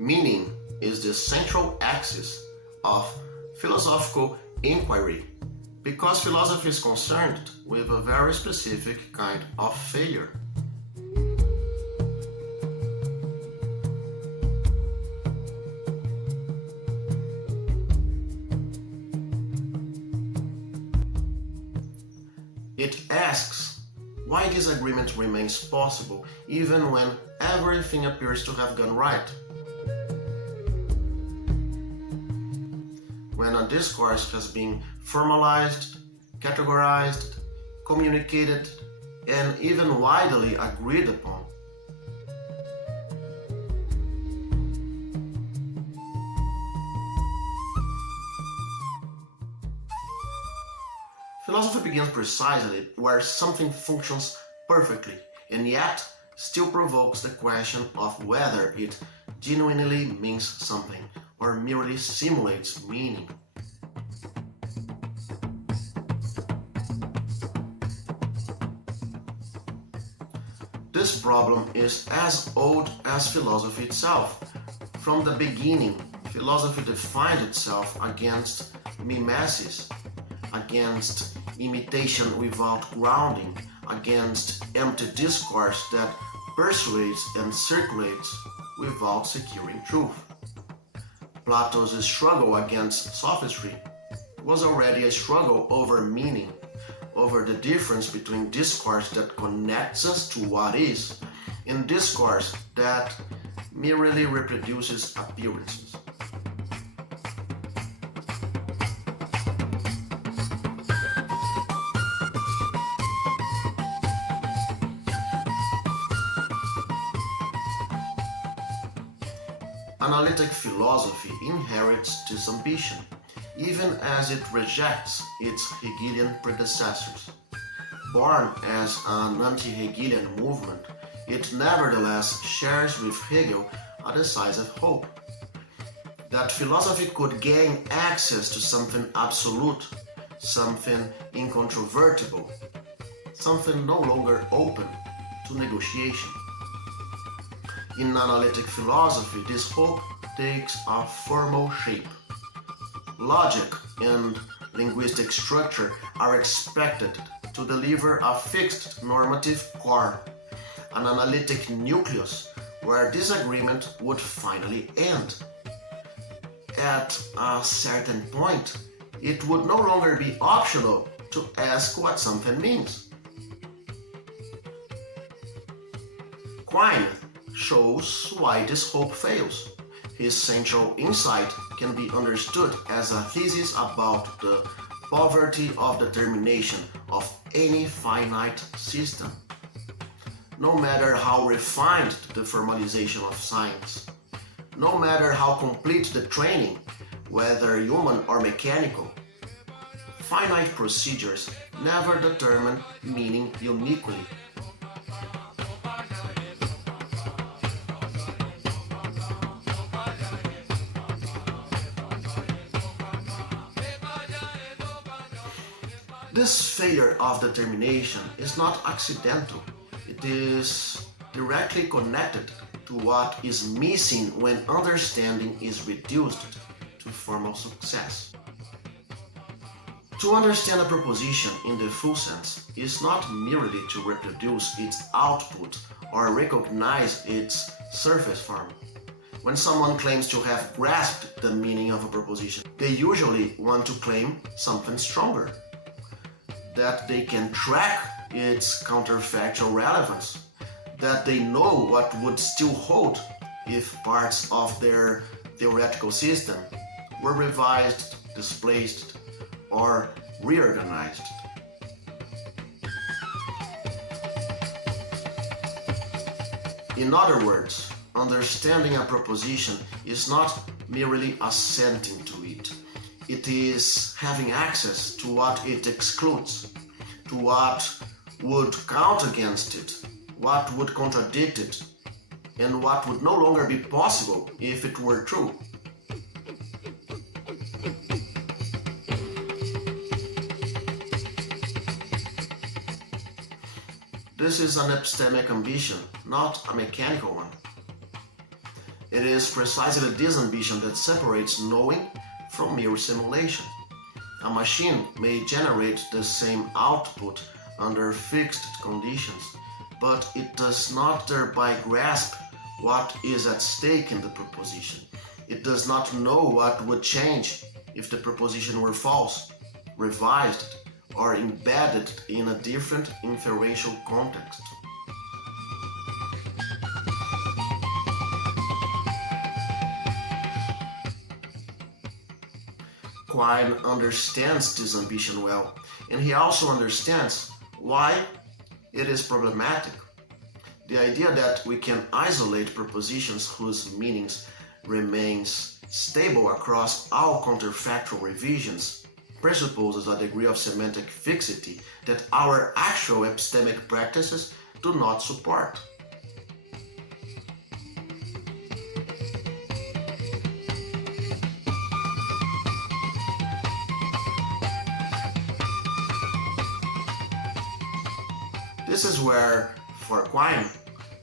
Meaning is the central axis of philosophical inquiry because philosophy is concerned with a very specific kind of failure. It asks why disagreement remains possible even when everything appears to have gone right. When a discourse has been formalized, categorized, communicated, and even widely agreed upon. Philosophy begins precisely where something functions perfectly and yet still provokes the question of whether it genuinely means something or merely simulates meaning. This problem is as old as philosophy itself. From the beginning, philosophy defined itself against mimesis, against imitation without grounding, against empty discourse that persuades and circulates without securing truth. Plato's struggle against sophistry was already a struggle over meaning, over the difference between discourse that connects us to what is and discourse that merely reproduces appearances. Analytic philosophy inherits this ambition, even as it rejects its Hegelian predecessors. Born as an anti-Hegelian movement, it nevertheless shares with Hegel a decisive hope that philosophy could gain access to something absolute, something incontrovertible, something no longer open to negotiation. In analytic philosophy, this hope takes a formal shape. Logic and linguistic structure are expected to deliver a fixed normative core, an analytic nucleus where disagreement would finally end. At a certain point, it would no longer be optional to ask what something means. Quine shows why this hope fails. His central insight can be understood as a thesis about the poverty of determination of any finite system. No matter how refined the formalization of science, no matter how complete the training, whether human or mechanical, finite procedures never determine meaning uniquely. This failure of determination is not accidental. It is directly connected to what is missing when understanding is reduced to formal success. To understand a proposition in the full sense is not merely to reproduce its output or recognize its surface form. When someone claims to have grasped the meaning of a proposition, they usually want to claim something stronger, that they can track its counterfactual relevance, that they know what would still hold if parts of their theoretical system were revised, displaced, or reorganized. In other words, understanding a proposition is not merely assenting to it. It is having access to what it excludes, to what would count against it, what would contradict it, and what would no longer be possible if it were true. This is an epistemic ambition, not a mechanical one. It is precisely this ambition that separates knowing from mere simulation. A machine may generate the same output under fixed conditions, but it does not thereby grasp what is at stake in the proposition. It does not know what would change if the proposition were false, revised, or embedded in a different inferential context. Quine understands this ambition well, and he also understands why it is problematic. The idea that we can isolate propositions whose meanings remains stable across all counterfactual revisions presupposes a degree of semantic fixity that our actual epistemic practices do not support. This is where, for Quine,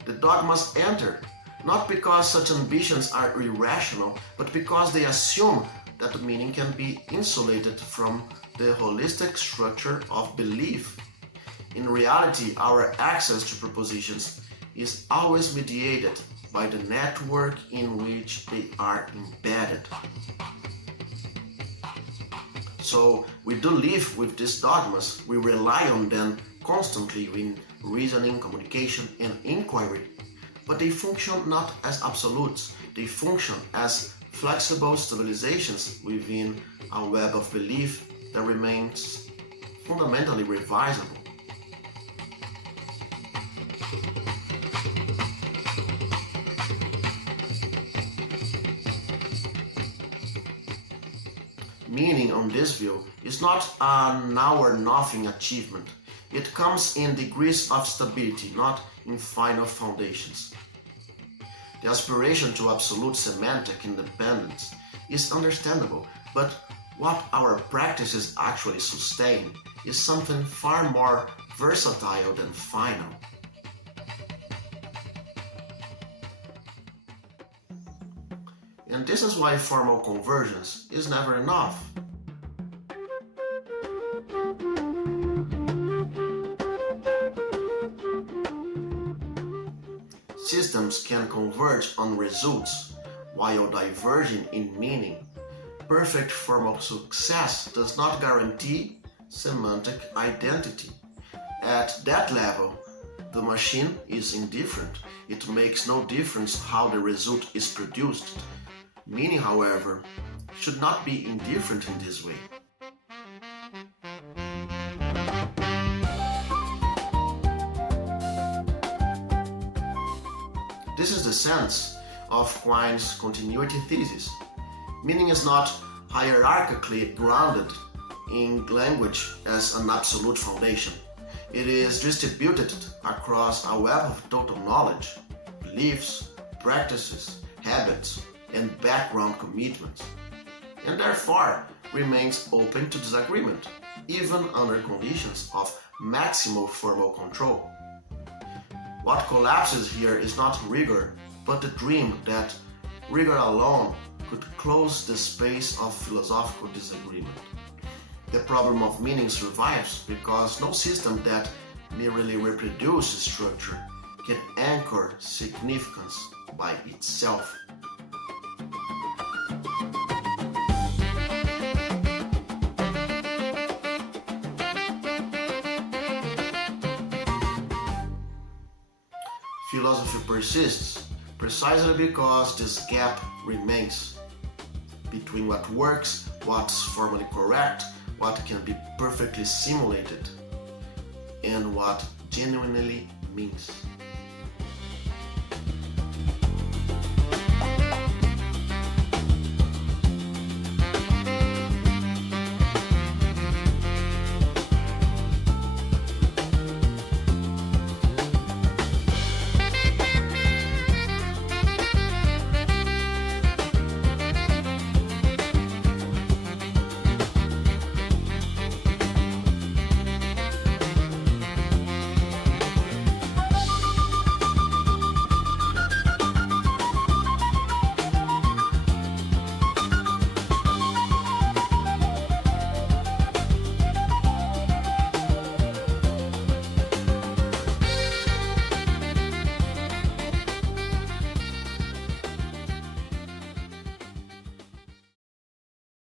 the dogmas enter, not because such ambitions are irrational, but because they assume that the meaning can be insulated from the holistic structure of belief. In reality, our access to propositions is always mediated by the network in which they are embedded. So we do live with these dogmas, we rely on them constantly in reasoning, communication, and inquiry, but they function not as absolutes, they function as flexible stabilizations within a web of belief that remains fundamentally revisable. Meaning on this view is not a now or nothing achievement. It comes in degrees of stability, not in final foundations. The aspiration to absolute semantic independence is understandable, but what our practices actually sustain is something far more versatile than final. And this is why formal convergence is never enough. Systems can converge on results while diverging in meaning. Perfect formal success does not guarantee semantic identity. At that level, the machine is indifferent. It makes no difference how the result is produced. Meaning, however, should not be indifferent in this way. This is the sense of Quine's continuity thesis. Meaning is not hierarchically grounded in language as an absolute foundation. It is distributed across a web of total knowledge, beliefs, practices, habits, and background commitments, and therefore remains open to disagreement, even under conditions of maximal formal control. What collapses here is not rigor, but the dream that rigor alone could close the space of philosophical disagreement. The problem of meaning survives because no system that merely reproduces structure can anchor significance by itself. Philosophy persists precisely because this gap remains between what works, what's formally correct, what can be perfectly simulated, and what genuinely means.